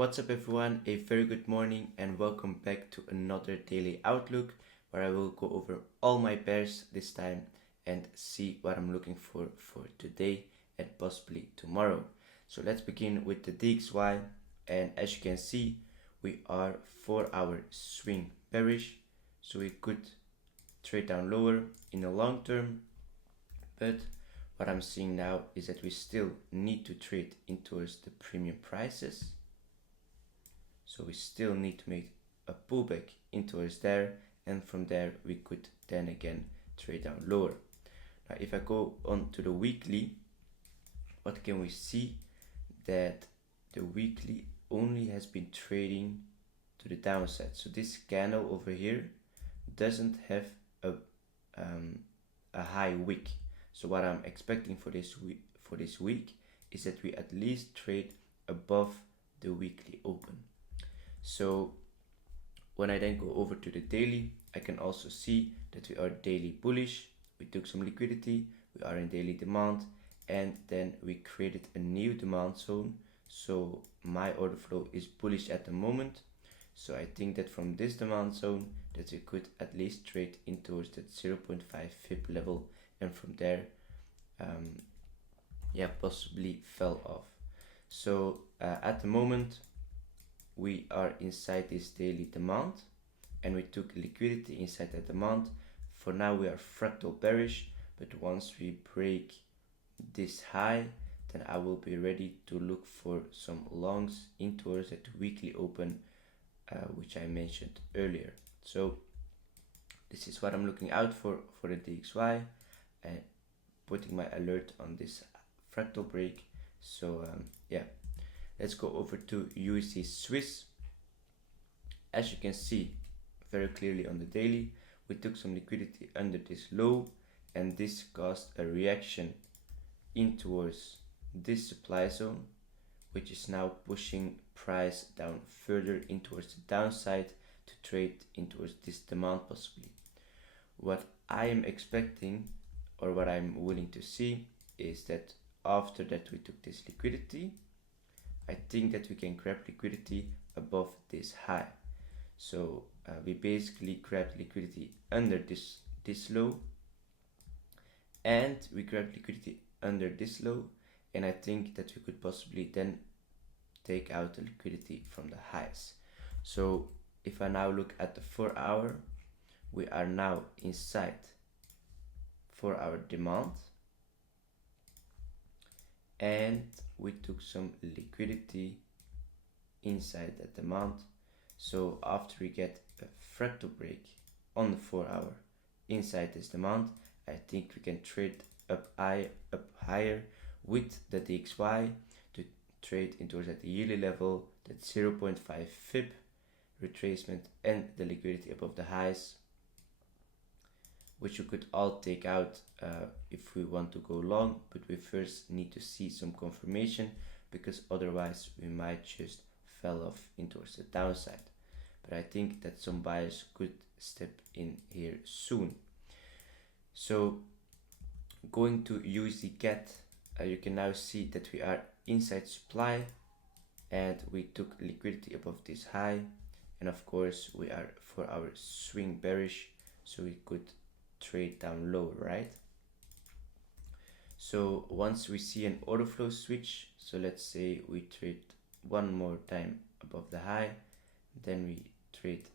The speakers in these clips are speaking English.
What's up everyone, a very good morning and welcome back to another daily outlook where I will go over all my pairs this time and see what I'm looking for today and possibly tomorrow. So let's begin with the DXY, and as you can see we are 4 hour swing bearish, so we could trade down lower in the long term, but what I'm seeing now is that we still need to trade in towards the premium prices. So we still need to make a pullback in towards there, and from there we could then again trade down lower. Now if I go on to the weekly, what can we see? That the weekly only has been trading to the downside. So this candle over here doesn't have a high wick. So what I'm expecting for this week is that we at least trade above the weekly open. So when I then go over to the daily, I can also see that we are daily bullish. We took some liquidity, we are in daily demand, and then we created a new demand zone. So my order flow is bullish at the moment. So I think that from this demand zone that we could at least trade in towards that 0.5 FIB level, and from there possibly fell off. So at the moment we are inside this daily demand and we took liquidity inside that demand. For now we are fractal bearish, but once we break this high, then I will be ready to look for some longs in towards that weekly open, which I mentioned earlier. So this is what I'm looking out for the DXY, and putting my alert on this fractal break. So let's go over to USD Swiss. As you can see very clearly on the daily, we took some liquidity under this low, and this caused a reaction in towards this supply zone, which is now pushing price down further in towards the downside to trade in towards this demand possibly. What I am expecting, or what I'm willing to see, is that after that we took this liquidity, I think that we can grab liquidity above this high. So we basically grabbed liquidity under this low, and we grabbed liquidity under this low, and I think that we could possibly then take out the liquidity from the highs. So if I now look at the 4 hour, we are now inside 4 hour demand, and we took some liquidity inside that demand. So after we get a fractal break on the 4 hour inside this demand, I think we can trade up higher with the DXY to trade into that yearly level, that 0.5 FIB retracement, and the liquidity above the highs, which we could all take out if we want to go long, but we first need to see some confirmation, because otherwise we might just fell off into the downside. But I think that some buyers could step in here soon. So going to USD CAD, you can now see that we are inside supply and we took liquidity above this high, and of course we are 4 hour swing bearish, so we could trade down low, right? So once we see an order flow switch, so let's say we trade one more time above the high, then we trade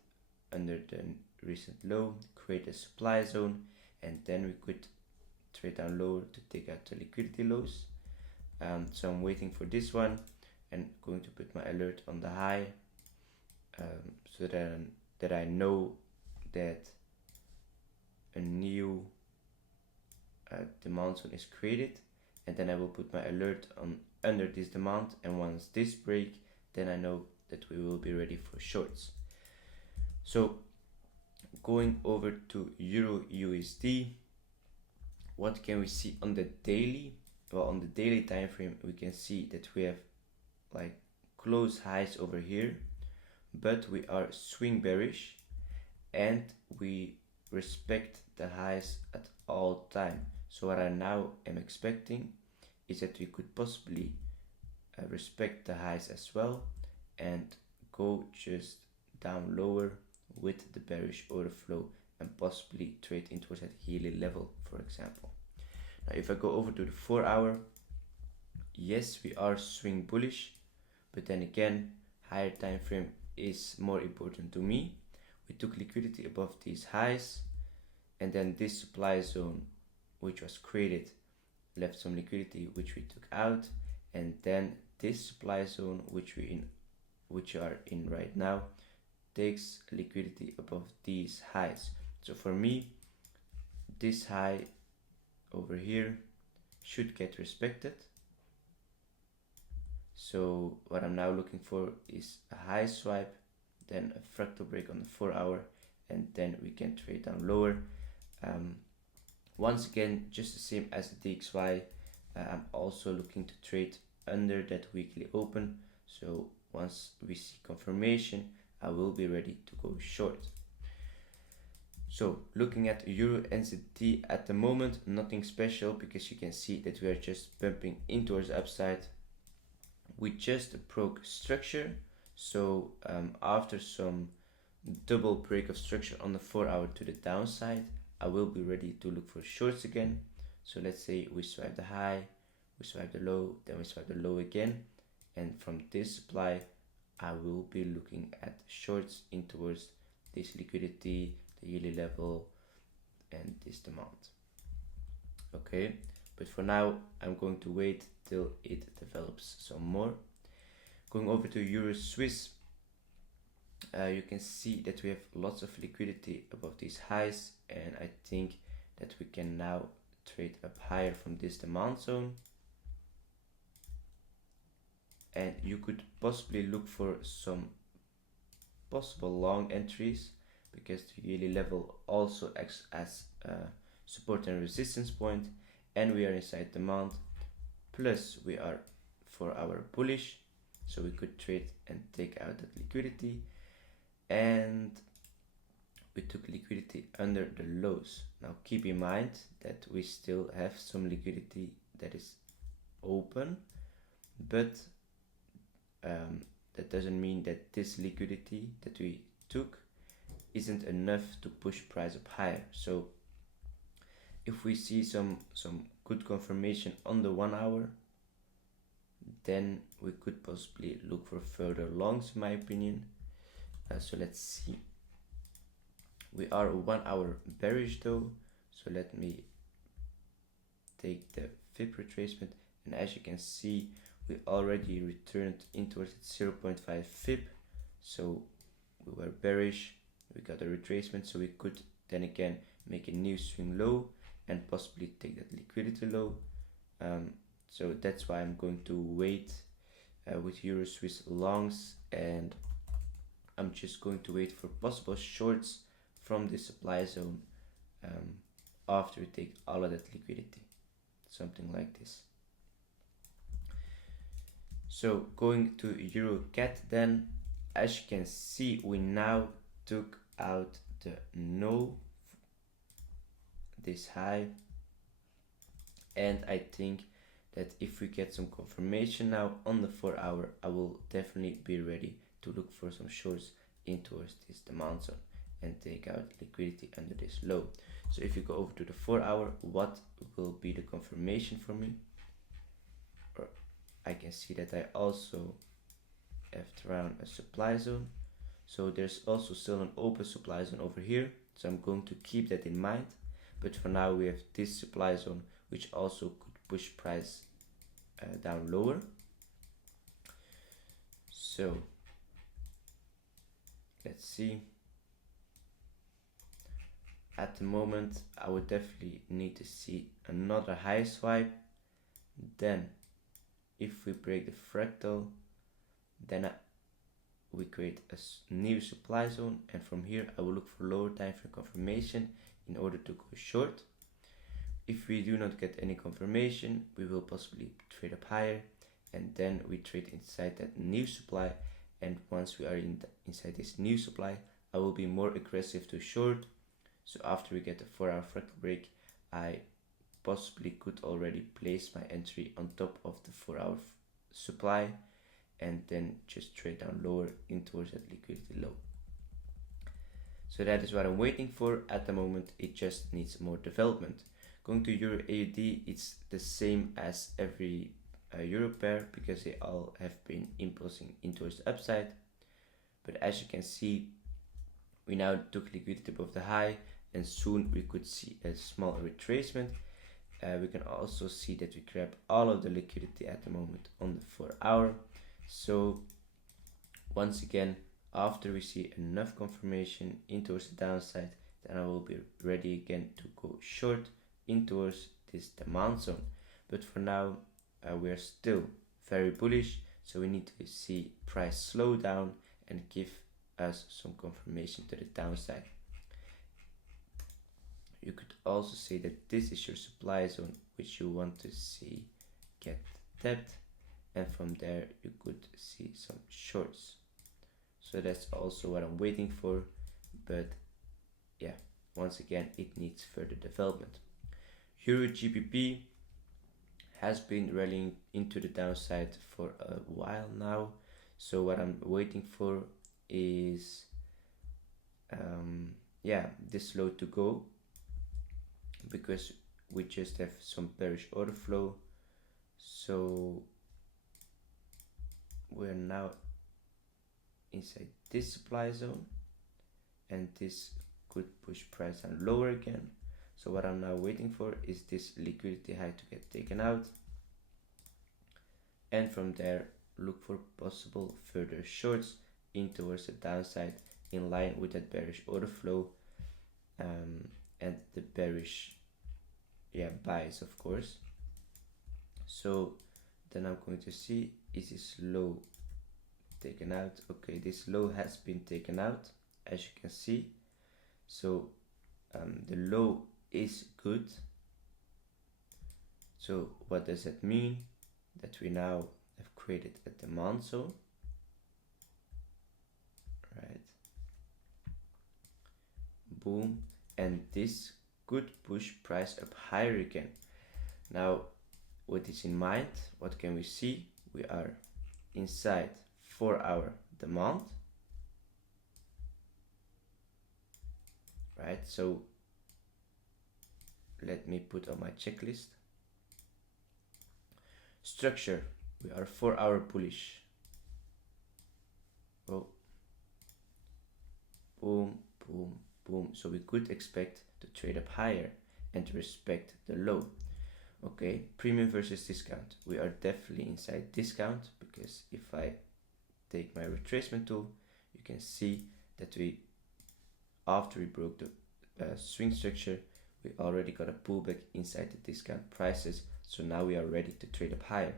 under the recent low, create a supply zone, and then we could trade down lower to take out the liquidity lows. So I'm waiting for this one and going to put my alert on the high, so that I know that a new demand zone is created, and then I will put my alert on under this demand, and once this break, then I know that we will be ready for shorts. So going over to Euro USD, what can we see on the daily? Well, on the daily time frame we can see that we have like close highs over here, but we are swing bearish and we respect the highs at all time. So what I now am expecting is that we could possibly respect the highs as well, and go just down lower with the bearish order flow and possibly trade in towards that yearly level, for example. Now if I go over to the 4 hour, yes, we are swing bullish, but then again, higher time frame is more important to me. We took liquidity above these highs, and then this supply zone which was created left some liquidity which we took out, and then this supply zone which we are in right now takes liquidity above these highs. So for me, this high over here should get respected. So what I'm now looking for is a high swipe, then a fractal break on the 4 hour, and then we can trade down lower. Once again, just the same as the DXY, I'm also looking to trade under that weekly open. So once we see confirmation, I will be ready to go short. So looking at Euro NZD at the moment, nothing special, because you can see that we are just bumping in towards the upside. We just broke structure, so after some double break of structure on the 4 hour to the downside, I will be ready to look for shorts again. So let's say we swipe the high, we swipe the low, then we swipe the low again, and from this supply I will be looking at shorts in towards this liquidity, the yearly level, and this demand. Okay, but for now I'm going to wait till it develops some more. Going over to Euro Swiss, you can see that we have lots of liquidity above these highs, and I think that we can now trade up higher from this demand zone. And you could possibly look for some possible long entries, because the yearly level also acts as a support and resistance point, and we are inside demand, plus we are 4 hour bullish, so we could trade and take out that liquidity. And we took liquidity under the lows. Now keep in mind that we still have some liquidity that is open, but that doesn't mean that this liquidity that we took isn't enough to push price up higher. So if we see some good confirmation on the 1 hour, then we could possibly look for further longs, in my opinion. So let's see. We are 1 hour bearish though, so let me take the fib retracement, and as you can see, we already returned in towards 0.5 fib, so we were bearish, we got a retracement, so we could then again make a new swing low and possibly take that liquidity low. So that's why I'm going to wait with Euro Swiss longs, and I'm just going to wait for possible shorts from the supply zone after we take all of that liquidity, something like this. So going to EURCAD then, as you can see, we now took out the no, this high, and I think that if we get some confirmation now on the 4 hour, I will definitely be ready to look for some shorts in towards this demand zone and take out liquidity under this low. So if you go over to the 4 hour, what will be the confirmation for me? Or I can see that I also have around a supply zone, so there's also still an open supply zone over here, so I'm going to keep that in mind. But for now we have this supply zone which also could push price down lower. So let's see. At the moment I would definitely need to see another high swipe, then if we break the fractal, then we create a new supply zone, and from here I will look for lower time frame confirmation in order to go short. If we do not get any confirmation, we will possibly trade up higher, and then we trade inside that new supply, and once we are inside this new supply, I will be more aggressive to short. So after we get the 4 hour fractal break, I possibly could already place my entry on top of the 4 hour supply, and then just trade down lower in towards that liquidity low. So that is what I'm waiting for at the moment. It just needs more development. Going to Euro AUD, it's the same as every euro pair because they all have been impulsing in towards the upside. But as you can see, we now took liquidity above the high, and soon we could see a small retracement. We can also see that we grab all of the liquidity at the moment on the 4 hour. So once again, after we see enough confirmation in towards the downside, then I will be ready again to go short in towards this demand zone. But for now, we are still very bullish, so we need to see price slow down and give us some confirmation to the downside. You could also say that this is your supply zone, which you want to see get tapped, and from there you could see some shorts. So that's also what I'm waiting for, but yeah, once again, it needs further development. EURJPY has been rallying into the downside for a while now, so what I'm waiting for is this low to go, because we just have some bearish order flow. So we're now inside this supply zone, and this could push price down lower again. So what I'm now waiting for is this liquidity high to get taken out, and from there look for possible further shorts in towards the downside in line with that bearish order flow and the bearish buys, of course. So then I'm going to see, is this low taken out? Okay, this low has been taken out, as you can see. So the low is good. So what does that mean? That we now have created a demand zone, right? Boom, and this could push price up higher again. Now, with this in mind, what can we see? We are inside 4 hour demand, right? So let me put on my checklist. Structure, we are 4 hour bullish. Oh, boom, boom, boom. So we could expect to trade up higher and to respect the low. Okay, premium versus discount. We are definitely inside discount, because if I take my retracement tool, you can see that after we broke the swing structure, we already got a pullback inside the discount prices. So now we are ready to trade up higher.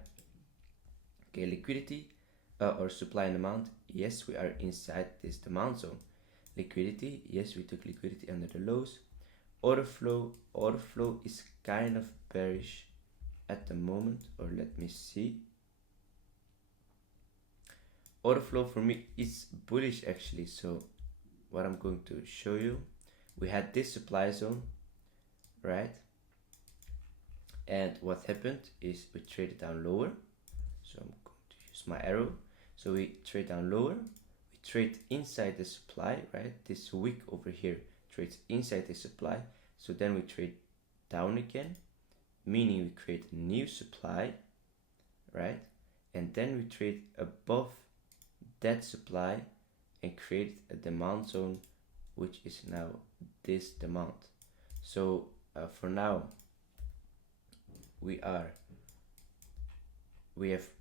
Okay, liquidity or supply and demand. Yes, we are inside this demand zone. Liquidity, yes, we took liquidity under the lows. Order flow is kind of bearish at the moment, or let me see. Order flow for me is bullish actually. So what I'm going to show you, we had this supply zone, right? And what happened is we traded down lower. So I'm going to use my arrow. So we trade down lower, we trade inside the supply, right? This wick over here trades inside the supply. So then we trade down again, meaning we create a new supply, right? And then we trade above that supply and create a demand zone, which is now this demand. So for now, we have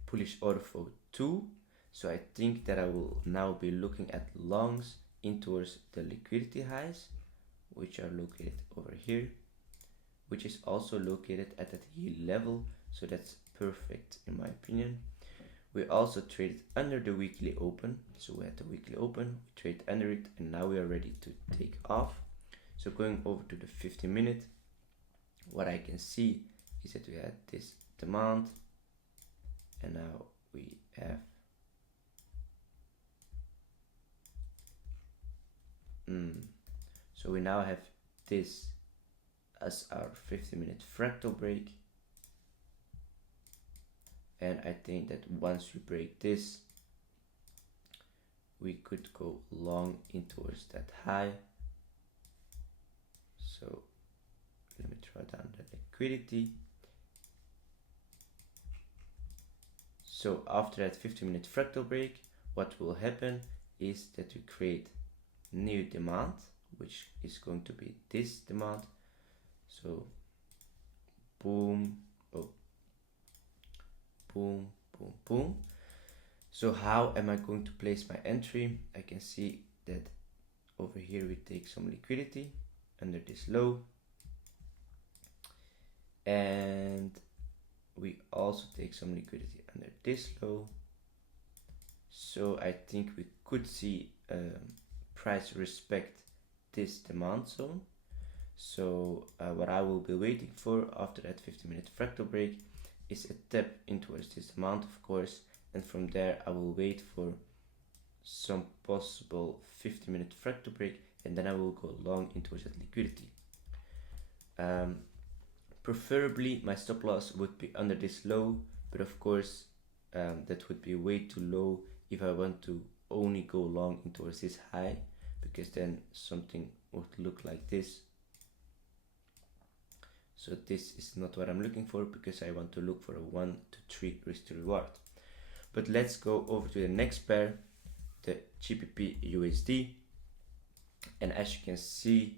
bullish order flow 2. So I think that I will now be looking at longs in towards the liquidity highs, which are located over here, which is also located at that yield level. So that's perfect in my opinion. We also traded under the weekly open. So we had the weekly open, we trade under it, and now we are ready to take off. So going over to the 50-minute, what I can see is that we had this demand, and now we have so we now have this as our 50-minute fractal break, and I think that once we break this, we could go long in towards that high. So let me draw down the liquidity. So after that 15-minute fractal break, what will happen is that we create new demand, which is going to be this demand. So boom, oh, boom, boom, boom. So how am I going to place my entry? I can see that over here we take some liquidity under this low, and we also take some liquidity under this low. So I think we could see price respect this demand zone. So what I will be waiting for after that 15-minute fractal break is a tap in towards this demand, of course, and from there I will wait for some possible 50-minute fractal break, and then I will go long in towards that liquidity. Preferably my stop loss would be under this low, but of course that would be way too low if I want to only go long in towards this high, because then something would look like this. So this is not what I'm looking for, because I want to look for a 1 to 3 risk to reward. But let's go over to the next pair, the GBP USD. And as you can see,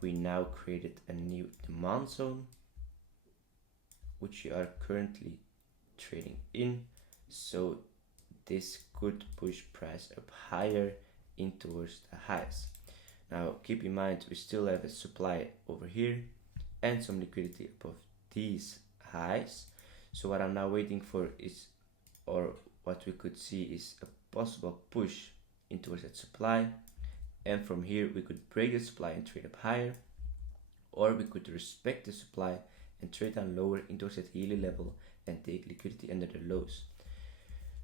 we now created a new demand zone, which we are currently trading in. So this could push price up higher in towards the highs. Now keep in mind we still have a supply over here and some liquidity above these highs. So what I'm now waiting for is, or what we could see is, a possible push in towards that supply, and from here we could break the supply and trade up higher, or we could respect the supply and trade down lower into towards that yearly level and take liquidity under the lows.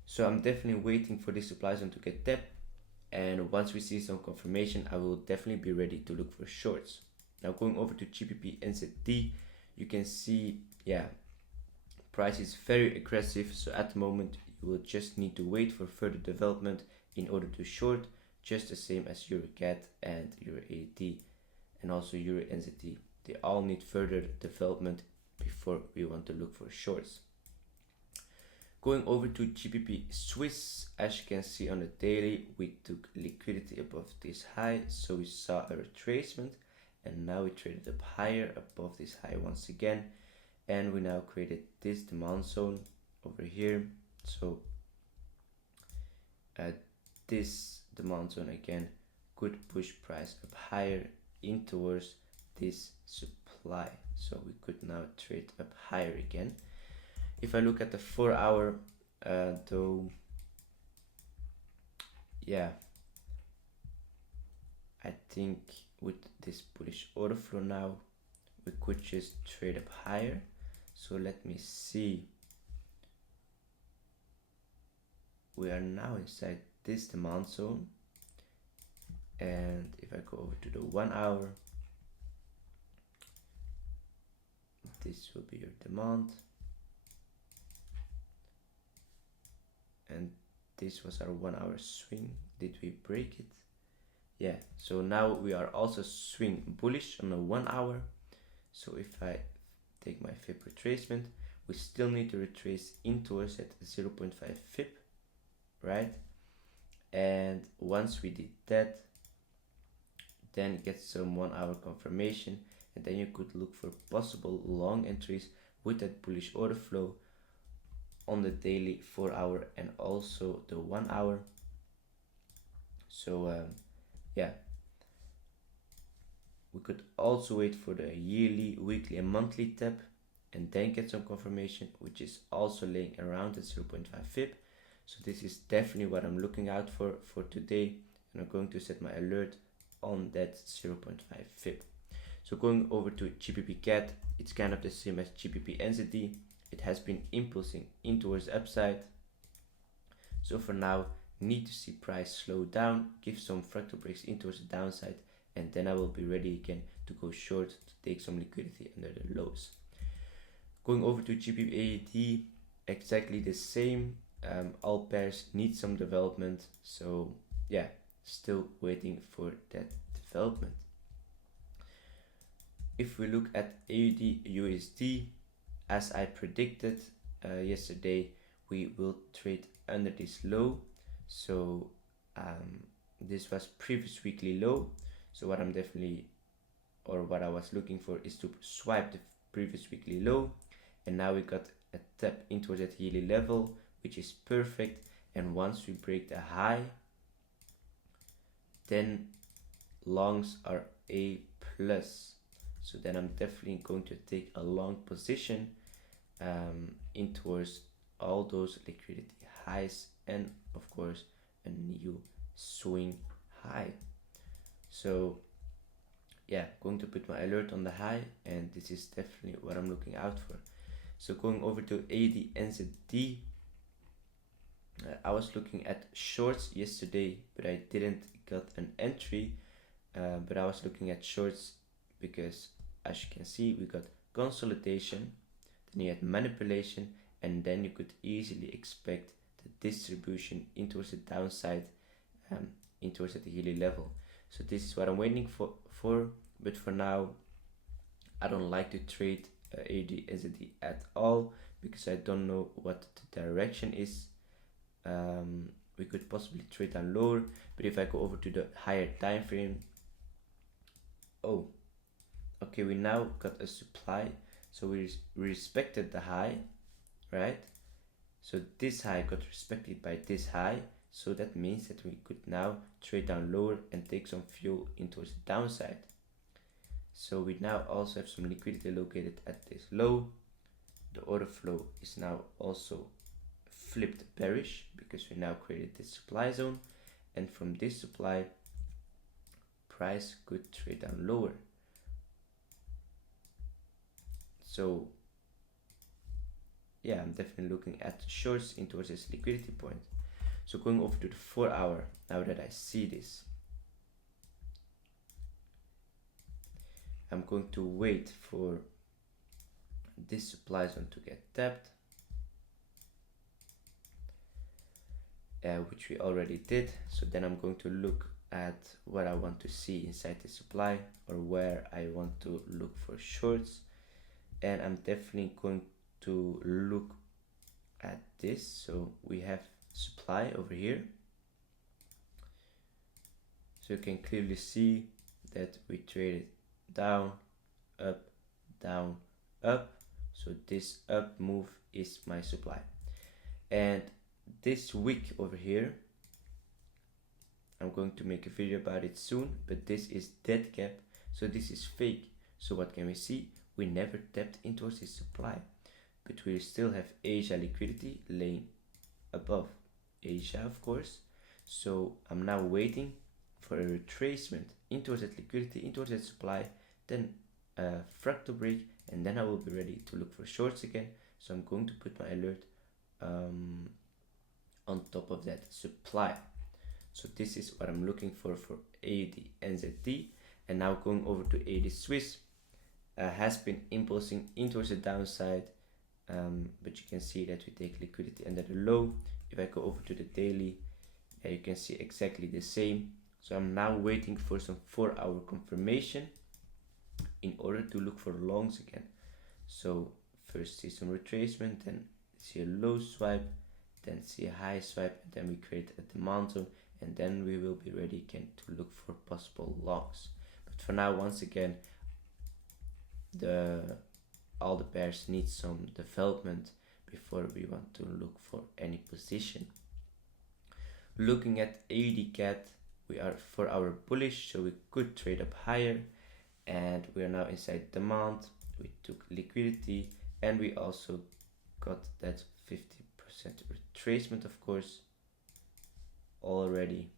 So I'm definitely waiting for this supply zone to get tapped, and once we see some confirmation, I will definitely be ready to look for shorts. Now going over to GBP NZD, you can see, price is very aggressive. So at the moment, you will just need to wait for further development in order to short, just the same as EURCAD and EURAUD and also Euro NZD. They all need further development before we want to look for shorts. Going over to GBP Swiss, as you can see on the daily, we took liquidity above this high, so we saw a retracement, and now we traded up higher above this high once again, and we now created this demand zone over here. So this demand zone again could push price up higher in towards this supply, so we could now trade up higher again. If I look at the 4 hour, though, I think with this bullish order flow now, we could just trade up higher. So let me see. We are now inside this demand zone. And if I go over to the 1 hour, this will be your demand. And this was our 1 hour swing. Did we break it? Yeah, so now we are also swing bullish on the 1 hour. So if I take my fib retracement, we still need to retrace in towards at 0.5 fib, right? And once we did that, then get some 1 hour confirmation, and then you could look for possible long entries with that bullish order flow on the daily 4 hour and also the 1 hour. So we could also wait for the yearly, weekly and monthly tap and then get some confirmation, which is also laying around at 0.5 fib. So this is definitely what I'm looking out for today, and I'm going to set my alert on that 0.5 fib. So going over to GBP CAD, it's kind of the same as GBP NZD. It has been impulsing in towards the upside. So for now, need to see price slow down, give some fractal breaks in towards the downside, and then I will be ready again to go short to take some liquidity under the lows. Going over to GBPJPY, exactly the same. all pairs need some development, so yeah, still waiting for that development. If we look at AUD USD, as I predicted yesterday, we will trade under this low. So this was previous weekly low. So what I was looking for is to swipe the previous weekly low, and now we got a tap into that yearly level, which is perfect. And once we break the high, then longs are a plus. So then I'm definitely going to take a long position in towards all those liquidity highs, and of course a new swing high. So yeah, going to put my alert on the high, and this is definitely what I'm looking out for. So going over to AUD NZD, I was looking at shorts yesterday, but I didn't get an entry, but I was looking at shorts because, as you can see, we got consolidation, then you had manipulation, and then you could easily expect the distribution into the downside, into the yearly level. So this is what I'm waiting for, but for now I don't like to trade AUD NZD at all, because I don't know what the direction is. We could possibly trade down lower, but if I go over to the higher time frame, oh, okay, we now got a supply, so we respected the high, right? So this high got respected by this high, so that means that we could now trade down lower and take some fuel into the downside. So we now also have some liquidity located at this low. The order flow is now also flipped bearish because we now created this supply zone, and from this supply, price could trade down lower. So yeah, I'm definitely looking at shorts into this liquidity point. So going over to the 4 hour, now that I see this, I'm going to wait for this supply zone to get tapped, which we already did. So then I'm going to look at what I want to see inside the supply, or where I want to look for shorts, and I'm definitely going to look at this. So we have supply over here, so you can clearly see that we traded down, up, down, up. So this up move is my supply, and this wick over here, I'm going to make a video about it soon, but this is dead gap, so this is fake. So what can we see? We never tapped into this supply, but we still have Asia liquidity laying above Asia, of course. So I'm now waiting for a retracement into that liquidity, into that supply, then a fractal break, and then I will be ready to look for shorts again. So I'm going to put my alert on top of that supply. So this is what I'm looking for AUD NZD. And now going over to AUD Swiss, has been impulsing into the downside, but you can see that we take liquidity under the low. If I go over to the daily, you can see exactly the same. So I'm now waiting for some 4 hour confirmation in order to look for longs again. So first see some retracement, then see a low swipe, then see a high swipe, and then we create a demand zone, and then we will be ready again to look for possible longs. But for now, once again, all the pairs need some development before we want to look for any position. Looking at AUD CAD, we are 4 hour bullish, so we could trade up higher, and we are now inside demand. We took liquidity, and we also got that 50% retracement, of course, already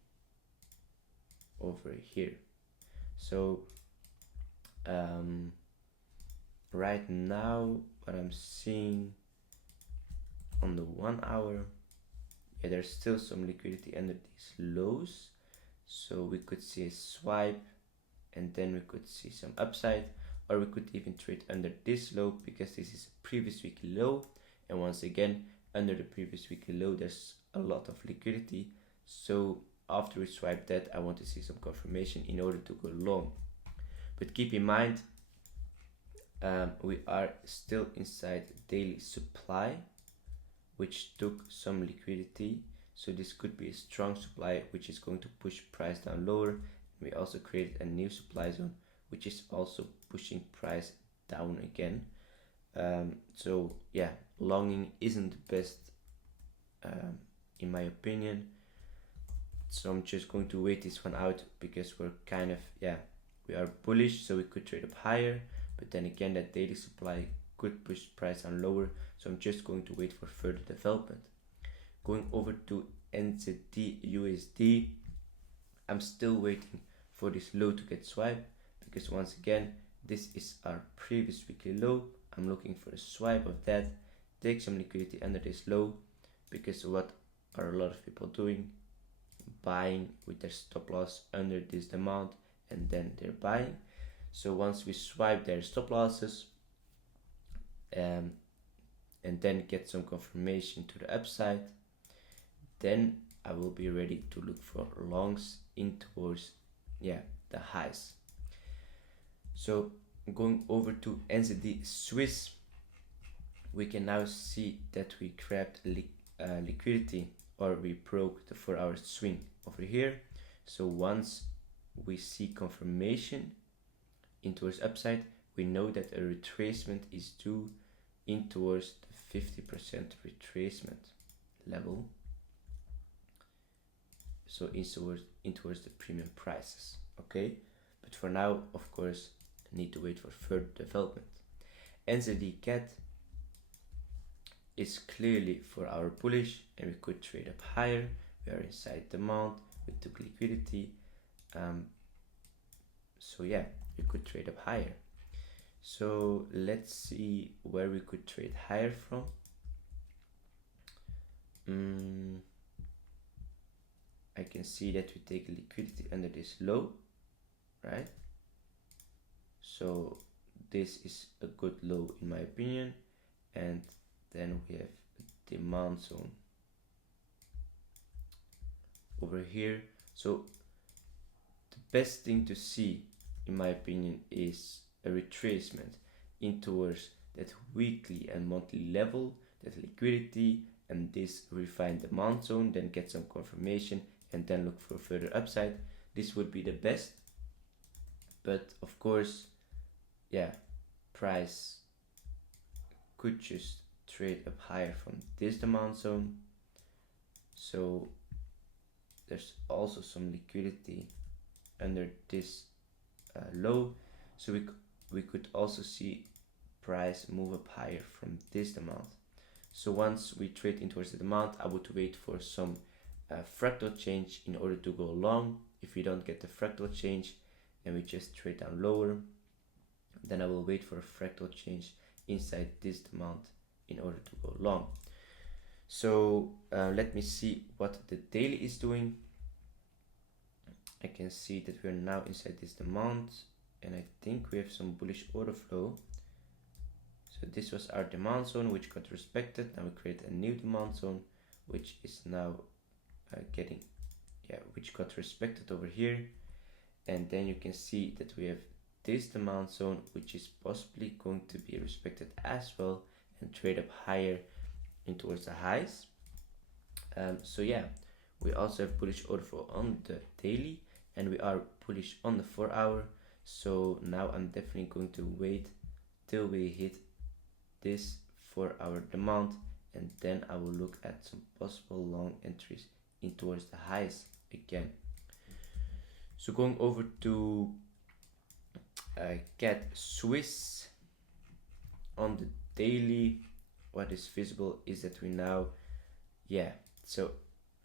over here. So right now what I'm seeing on the 1 hour, yeah, there's still some liquidity under these lows, so we could see a swipe, and then we could see some upside, or we could even trade under this low, because this is a previous weekly low, and once again under the previous weekly low, there's a lot of liquidity. So after we swipe that, I want to see some confirmation in order to go long. But keep in mind, we are still inside daily supply, which took some liquidity. So this could be a strong supply, which is going to push price down lower. We also created a new supply zone, which is also pushing price down again. So yeah, longing isn't the best in my opinion. So I'm just going to wait this one out, because we're kind of, we are bullish, so we could trade up higher, but then again that daily supply could push price down lower. So I'm just going to wait for further development. Going over to NZD USD, I'm still waiting for this low to get swiped, because once again, this is our previous weekly low. I'm looking for a swipe of that, take some liquidity under this low, because what are a lot of people doing? Buying with their stop loss under this amount, and then they're buying. So once we swipe their stop losses and then get some confirmation to the upside, then I will be ready to look for longs in towards the highs. So going over to NZD Swiss, we can now see that we grabbed liquidity, or we broke the 4-hour swing over here. So once we see confirmation in towards upside, we know that a retracement is due in towards the 50% retracement level. So in towards the premium prices, okay? But for now, of course, I need to wait for further development. NZD CAD is clearly for our bullish, and we could trade up higher. We are inside demand, we took liquidity, so yeah, we could trade up higher. So let's see where we could trade higher from. I can see that we take liquidity under this low, right? So this is a good low in my opinion, and then we have a demand zone over here. So the best thing to see in my opinion is a retracement in towards that weekly and monthly level, that liquidity, and this refined demand zone, then get some confirmation and then look for further upside. This would be the best, but of course, price could just trade up higher from this demand zone. So there's also some liquidity under this low, so we could also see price move up higher from this demand. So once we trade in towards the demand, I would wait for some fractal change in order to go long. If we don't get the fractal change and we just trade down lower, then I will wait for a fractal change inside this demand in order to go long. So let me see what the daily is doing. I can see that we're now inside this demand, and I think we have some bullish order flow. So this was our demand zone, which got respected. Now we create a new demand zone, which is now which got respected over here. And then you can see that we have this demand zone, which is possibly going to be respected as well and trade up higher in towards the highs. So yeah, we also have bullish order flow on the daily, and we are bullish on the 4-hour. So now I'm definitely going to wait till we hit this 4-hour demand, and then I will look at some possible long entries in towards the highs again. So going over to CAD Swiss, on the daily, what is visible is that we now, so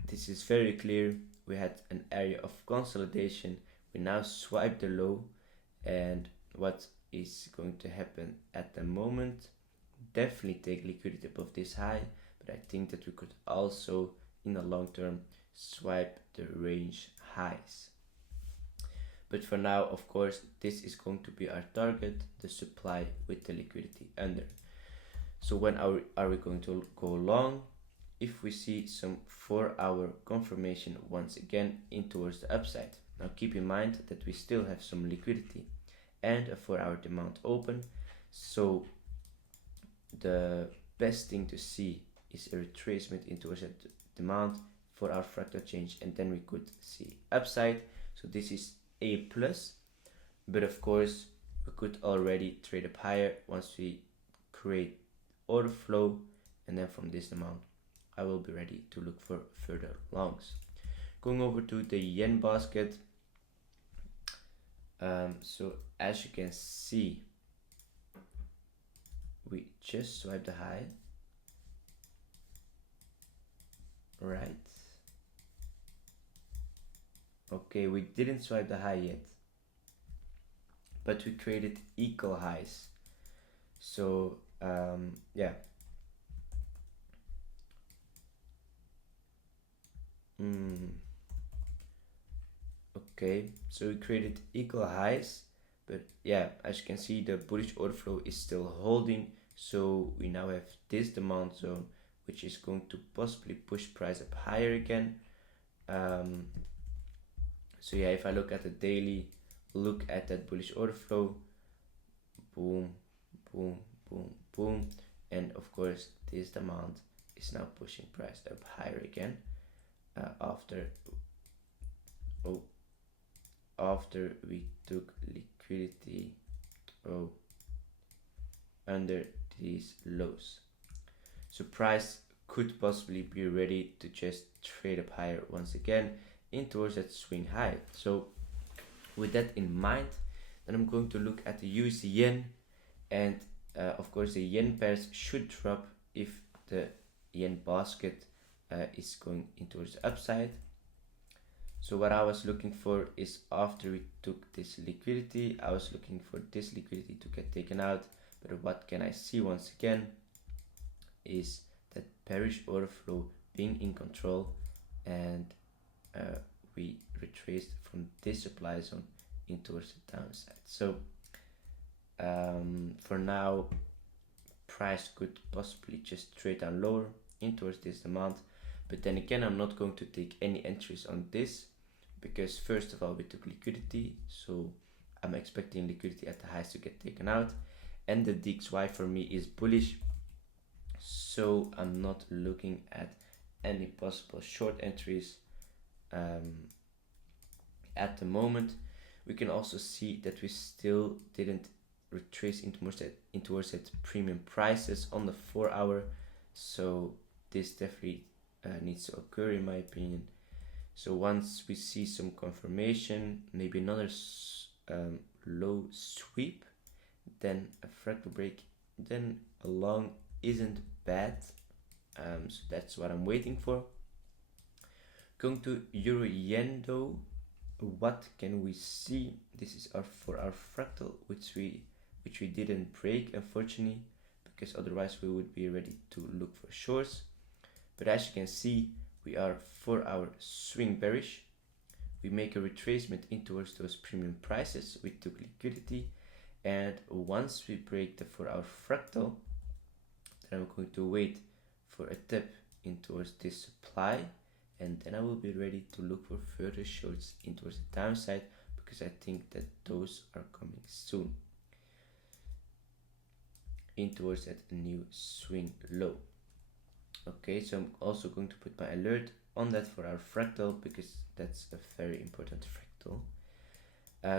this is very clear. We had an area of consolidation. We now swipe the low, and what is going to happen at the moment, definitely take liquidity above this high, but I think that we could also in the long term swipe the range highs. But for now, of course, this is going to be our target, the supply with the liquidity under. So when are we going to go long? if we see some 4-hour confirmation once again in towards the upside. Now keep in mind that we still have some liquidity and a 4-hour demand open, so the best thing to see is a retracement into a demand for our fractal change, and then we could see upside. So this is a plus, but of course we could already trade up higher once we create order flow, and then from this amount I will be ready to look for further longs. Going over to the yen basket, so as you can see, we just swiped the high, right? Okay, we didn't swipe the high yet, but we created equal highs. So yeah. Okay, so we created equal highs, but yeah, as you can see, the bullish order flow is still holding, so we now have this demand zone, which is going to possibly push price up higher again. So yeah, if I look at the daily, look at that bullish order flow, boom, boom, boom, boom, and of course this demand is now pushing price up higher again after we took liquidity under these lows. So price could possibly be ready to just trade up higher once again in towards that swing high. So with that in mind, then I'm going to look at the USD yen, and of course the yen pairs should drop if the yen basket is going in towards the upside. So what I was looking for is, after we took this liquidity, I was looking for this liquidity to get taken out, but what can I see once again is that bearish order flow being in control, and we retraced from this supply zone in towards the downside. So for now, price could possibly just trade down lower in towards this demand, but then again, I'm not going to take any entries on this, because first of all we took liquidity, so I'm expecting liquidity at the highs to get taken out, and the DXY for me is bullish, so I'm not looking at any possible short entries at the moment. We can also see that we still didn't retrace in towards that premium prices on the 4-hour, so this definitely needs to occur in my opinion. So once we see some confirmation, maybe another low sweep, then a fractal break, then a long isn't bad. So that's what I'm waiting for. Going to Euro Yen though, what can we see? This is for our fractal, which we didn't break, unfortunately, because otherwise we would be ready to look for shorts. But as you can see, we are 4-hour swing bearish. We make a retracement in towards those premium prices. We took liquidity, and once we break the 4-hour fractal, then I'm going to wait for a tip in towards this supply, and then I will be ready to look for further shorts in towards the downside, because I think that those are coming soon in towards that new swing low. Okay, so I'm also going to put my alert on that for our fractal, because that's a very important fractal.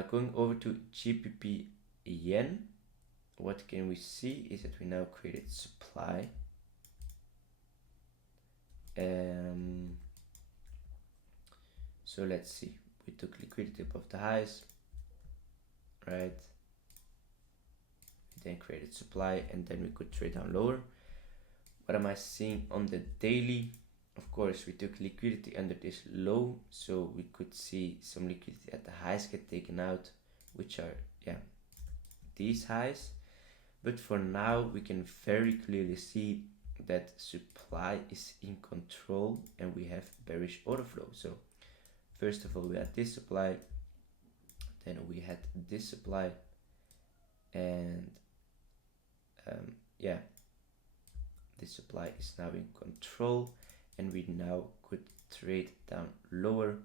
Going over to GBP yen, what can we see is that we now created supply. So let's see, we took liquidity above the highs, right? We then created supply, and then we could trade down lower. What am I seeing on the daily? Of course, we took liquidity under this low, so we could see some liquidity at the highs get taken out, which are these highs. But for now, we can very clearly see that supply is in control, and we have bearish order flow. So first of all, we had this supply, then we had this supply, and this supply is now in control, and we now could trade down lower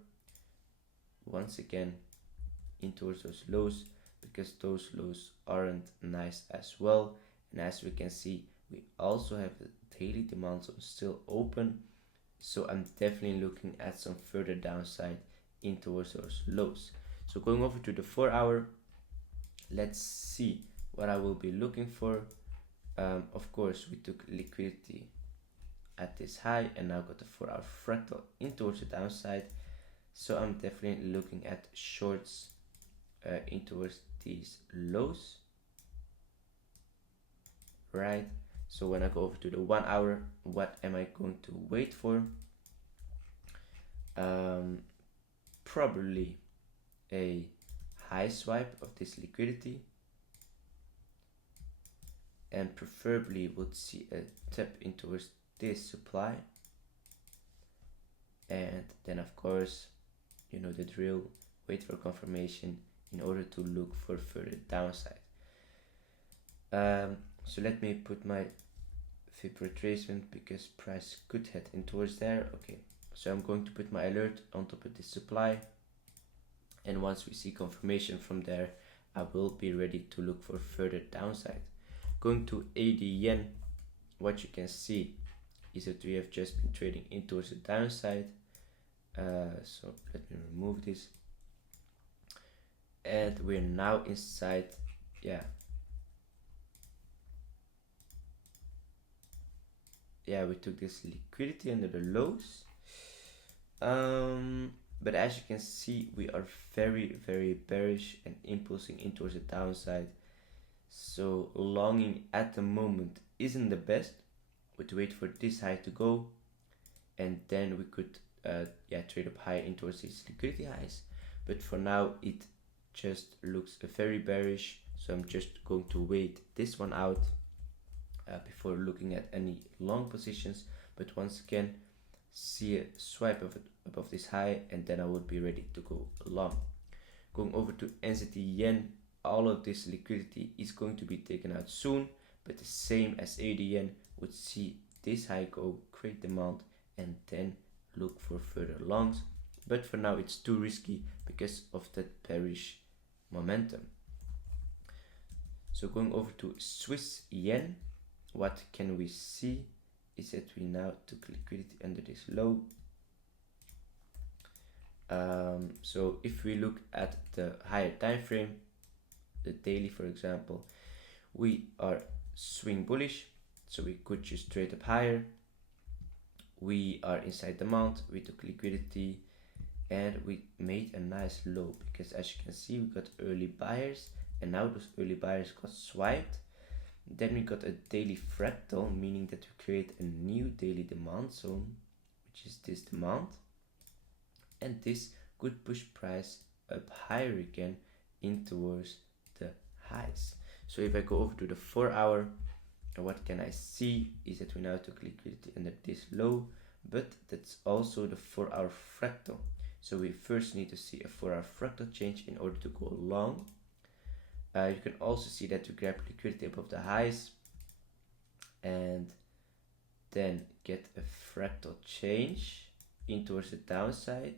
once again in towards those lows, because those lows aren't nice as well. And as we can see, we also have the daily demand zone still open, so I'm definitely looking at some further downside in towards those lows. So going over to the 4 hour, let's see what I will be looking for. Of course, we took liquidity at this high and now got the 4 hour fractal in towards the downside, so I'm definitely looking at shorts in towards these lows, right? So when I go over to the 1 hour, what am I going to wait for? Probably a high swipe of this liquidity, and preferably would see a tap in towards this supply, and then of course, you know the drill, wait for confirmation in order to look for further downside. So let me put my fib retracement, because price could head in towards there. Okay, so I'm going to put my alert on top of this supply, and once we see confirmation from there, I will be ready to look for further downside. Going to AD yen, what you can see is that we have just been trading in towards the downside. So let me remove this, and we're now inside, we took this liquidity under the lows, but as you can see, we are very, very bearish and impulsing in towards the downside. So longing at the moment isn't the best. We'd wait for this high to go, and then we could trade up high in towards these liquidity highs. But for now, it just looks very bearish, so I'm just going to wait this one out before looking at any long positions. But once again, see a swipe of it above this high, and then I would be ready to go long. Going over to NZD yen, all of this liquidity is going to be taken out soon, but the same as AUD yen, would see this high go, create demand, and then look for further longs. But for now, it's too risky because of that bearish momentum. So going over to Swiss yen, what can we see is that we now took liquidity under this low. So if we look at the higher time frame, the daily for example, we are swing bullish, so we could just trade up higher. We are inside demand, we took liquidity, and we made a nice low, because as you can see, we got early buyers, and now those early buyers got swiped. Then we got a daily fractal, meaning that we create a new daily demand zone, which is this demand, and this could push price up higher again in towards the highs. So if I go over to the 4 hour, what can I see is that we now took liquidity under this low, but that's also the 4 hour fractal. So we first need to see a 4 hour fractal change in order to go long. You can also see that we grab liquidity above the highs and then get a fractal change in towards the downside,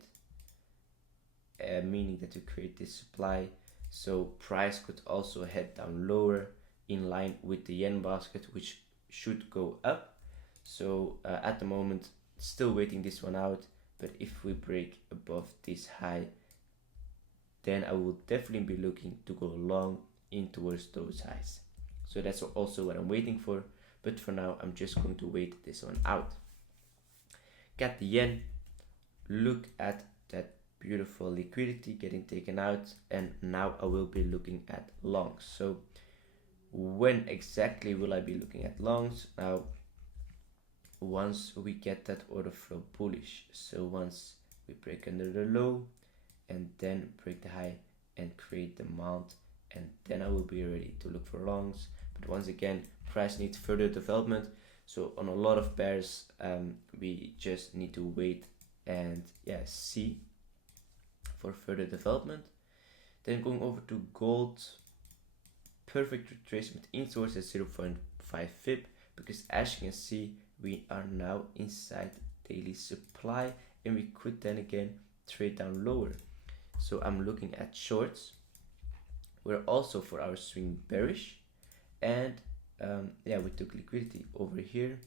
meaning that we create this supply. So price could also head down lower in line with the yen basket, which should go up. So at the moment, still waiting this one out, but if we break above this high, then I will definitely be looking to go long in towards those highs. So that's also what I'm waiting for, but for now I'm just going to wait this one out. CAD yen, look at that beautiful liquidity getting taken out, and now I will be looking at longs. So when exactly will I be looking at longs? Now, once we get that order flow bullish, so once we break under the low and then break the high and create demand, and then I will be ready to look for longs. But once again, price needs further development, so on a lot of pairs we just need to wait and see for further development. Then going over to gold, perfect retracement in towards the 0.5 fib, because as you can see, we are now inside daily supply, and we could then again trade down lower. So I'm looking at shorts. We're also for our swing bearish, and yeah, we took liquidity over here,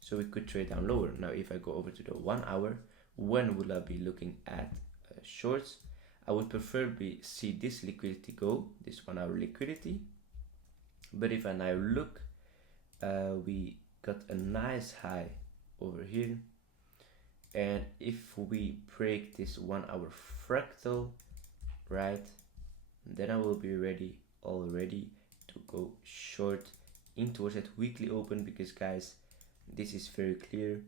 so we could trade down lower. Now if I go over to the 1 hour, when will I be looking at shorts? I would preferably see this liquidity go, this 1 hour liquidity. But if I now look, we got a nice high over here, and if we break this 1 hour fractal, right, then I will be ready already to go short in towards that weekly open, because guys, this is very clear.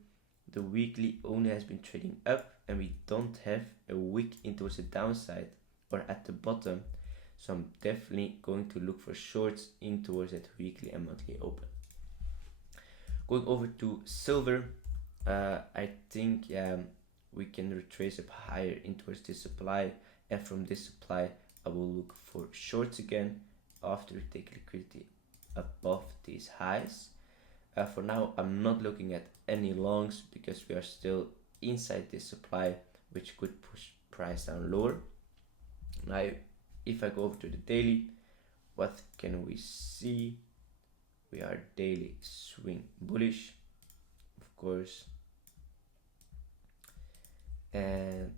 The weekly only has been trading up, and we don't have a wick in towards the downside or at the bottom. So I'm definitely going to look for shorts in towards that weekly and monthly open. Going over to silver, I think we can retrace up higher in towards this supply, and from this supply I will look for shorts again after we take liquidity above these highs. For now I'm not looking at any longs because we are still inside this supply, which could push price down lower. Now if I go over to the daily, what can we see? We are daily swing bullish, of course, and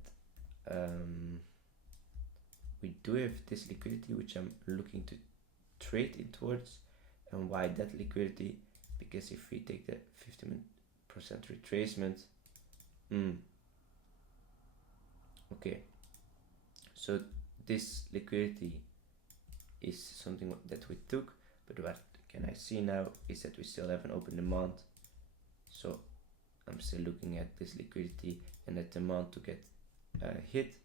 we do have this liquidity which I'm looking to trade in towards. And why that liquidity? Because if we take the 15% retracement, okay, so this liquidity is something that we took, but what can I see now is that we still have an open demand. So I'm still looking at this liquidity and that demand to get hit.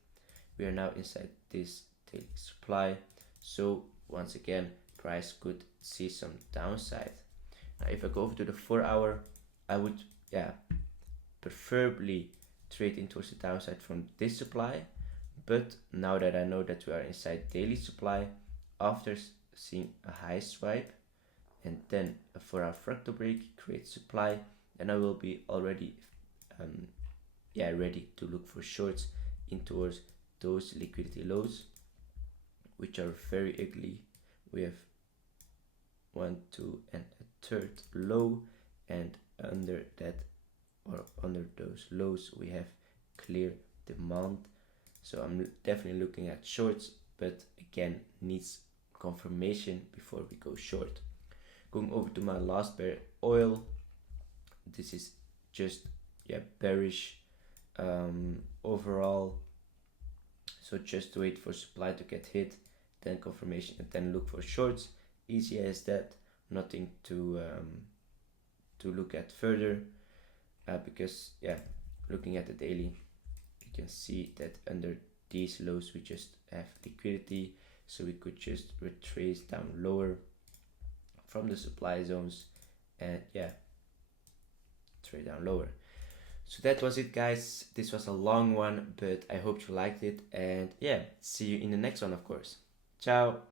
We are now inside this daily supply, so once again price could see some downside. Now if I go over to the 4 hour, I would preferably trade in towards the downside from this supply, but now that I know that we are inside daily supply, after seeing a high swipe and then a 4 hour fractal break create supply, then I will be already ready to look for shorts in towards those liquidity lows, which are very ugly. We have 1, 2 and a third low, and under that or under those lows we have clear demand. So I'm definitely looking at shorts, but again needs confirmation before we go short. Going over to my last pair, oil. This is just bearish overall, so just wait for supply to get hit, then confirmation, and then look for shorts. Easy as that, nothing to look at further, because looking at the daily, you can see that under these lows we just have liquidity, so we could just retrace down lower from the supply zones and trade down lower. So that was it, guys. This was a long one, but I hope you liked it, and see you in the next one, of course. Ciao.